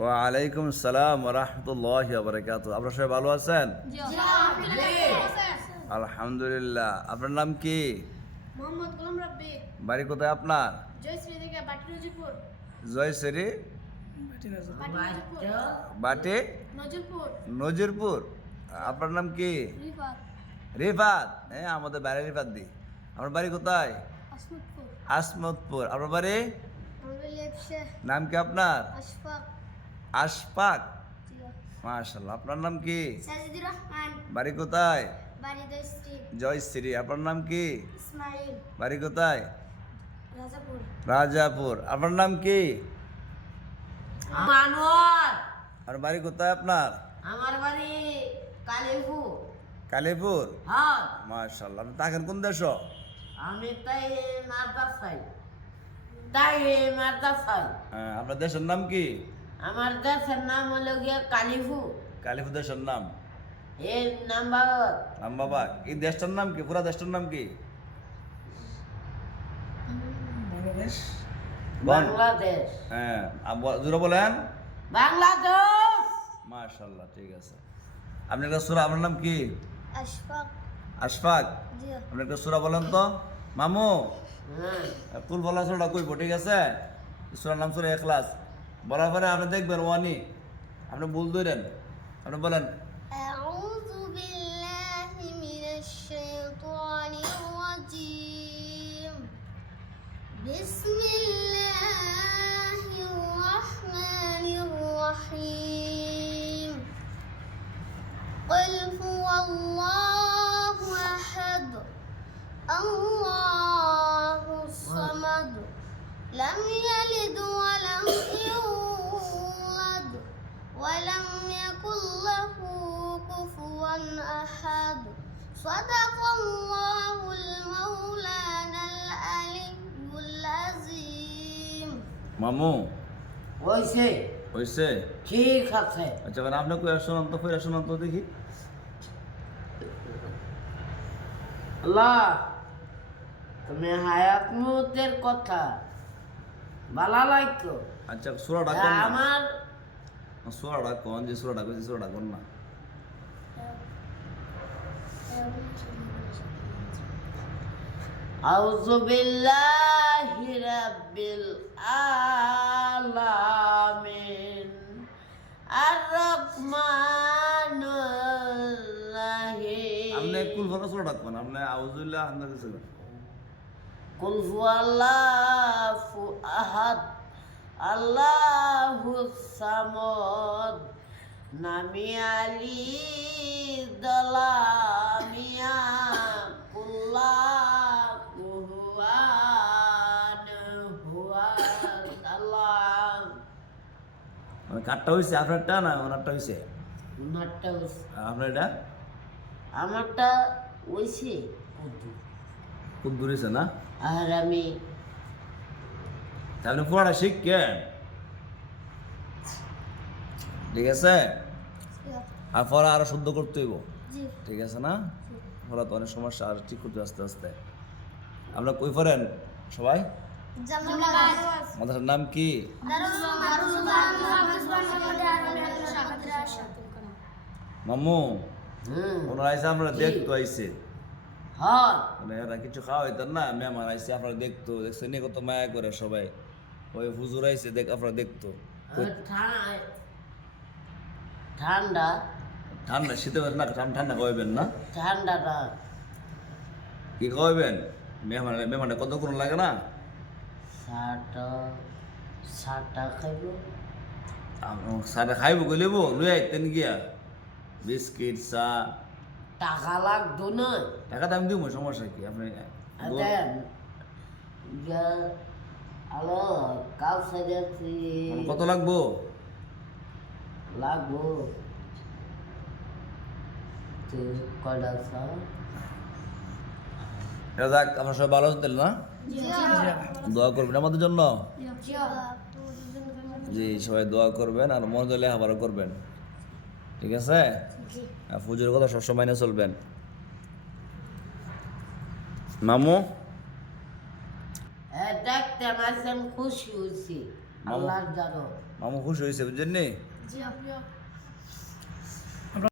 ওয়ালাইকুম সালাম রহমতুল্লাহ বরকাত আপনার সবাই ভালো আছেন? আলহামদুলিল্লাহ। আপনার নাম কি? মোহাম্মদ গোলাম রাব্বি। বাড়ি কোথায় আপনার? জয়শ্রী বাটি নজিরপুর। জয়শ্রী? বাটি নজিরপুর। বাটে নজিরপুর। নজিরপুর। আপনার নাম কি? রিফাত। রিফাত। হ্যাঁ আমাদের বাড়ি রিফাত দি। আপনার বাড়ি কোথায়? আসমতপুর। আসমতপুর। আপনার বাড়ি? নাম কি আপনার? আশফাক। আশফাক? মাশাল্লাহ। আপনার নাম কি? সাজিদুর রহমান। বাড়ি কোথায়? জয়শ্রী। আপনার নাম কি? বাড়ি কোথায়? রাজাপুর। রাজাপুর। আপনার নাম কি? আর বাড়ি কোথায় আপনার? আমার বাড়ি কালিফু কালীপুর? হ্যাঁ। মাশাল্লাহ। আপনি থাকেন কোন দেশ? আমি তাই মাদ্রাসাই তাই মাদ্রাসাই হ্যাঁ, আপনার দেশের নাম কি? আমার দেশের নাম হলো গিয়ে কালিফু। কালীপুর দেশের নাম? এর নাম্বার নাম বাবা। এই দেশটার নাম কি? পুরা দেশটার নাম কি? বল। বাংলাদেশ। হ্যাঁ জোরে বলেন। বাংলাদেশ। মাশাল্লাহ ঠিক আছে। আপনি সুরা আপনার নাম কি? আশফাক। আশফাক জি আপনি একটা সুরা বলেন তো মামু হ্যাঁ কুল বলা সুরাটা কইব ঠিক আছে সুরার নাম সুরা এখলাস বলার পরে আপনি দেখবেন ওয়ানি আপনি ভুল ধরেন আপনি বলেন أعوذ بالله من الشيطان الرجيم بسم الله الرحمن الرحيم قل هو الله الله الصمد لم يلد ولم يولد ولم يكن له كفوا أحد صدق الله المولانا العلي العظيم মামু হয়েছে হয়েছে ঠিক আছে আচ্ছা মানে আপনি কই শোনান তো ফেরা শোনান তো দেখি আল্লাহ তুমি হায়াত মুহূর্তের কথা ভালো লাগতো আচ্ছা সুরাটা কোন না আমার সুরাটা কোন যে সুরাটা কইছি সুরাটা কোন না أعوذ بالله رب العالمين الرحمن আপনি الرحيم কুল বলা সুরাটা কোন আপনি আউজুল্লাহ আন্দা কুলহু আল্লাহ আহাদ আল্লাহু সামদ নামি আলি দলামিয়া মানে কাটটা হয়েছে আপনারটা না ওনারটা হয়েছে আপনারটা হয়েছে আপনারটা? আমারটা হয়েছে খুব দূর হইছে না? আর আমি তা আপনি পড়াটা শিখকেন ঠিক আছে? আর পড়া আরও শুদ্ধ করতে হইব। ঠিক আছে না? পড়া তো অনেক সমস্যা আর ঠিক করতে আস্তে আস্তে। আমরা কই পড়েন সবাই? নাম কি? মামু হুম। ওনারা আইসে আমরা দেখতো আইসে। হয়। মানে এরা কিছু খাওয়া হইতেন না মেহমান আইসে আপনারা দেখতো দেখছেন নি কত মায়া করে সবাই। ওই হুজুর আইসে দেখ আপনারা দেখতো। ঠান্ডা। ঠান্ডা শীতে না ঠান্ডা খাওয়াবেন না? ঠান্ডাটা। কি খাওয়াবেন মেহমান মেহমানে কতক্ষণ লাগে না? সাটা সাটা খাইব। সারা খাইব গলিব লুই আইতেন গিয়া। বিস্কিট চা টাকা লাগতো না। টাকা দাম দিব সমস্যা কি? আপনি দেন যা আলো সাজাচ্ছি কত লাগবো? লাগবো কয়টা এটা যাক সবাই ভালো হতেন না? দোয়া করবেন আমাদের জন্য? জি সবাই দোয়া করবেন আর মন জলে আবারও করবেন। ঠিক আছে? পুজোর কথা সবসময় না চলবেন। মামু? মামু? খুশি হয়েছে বুঝলেন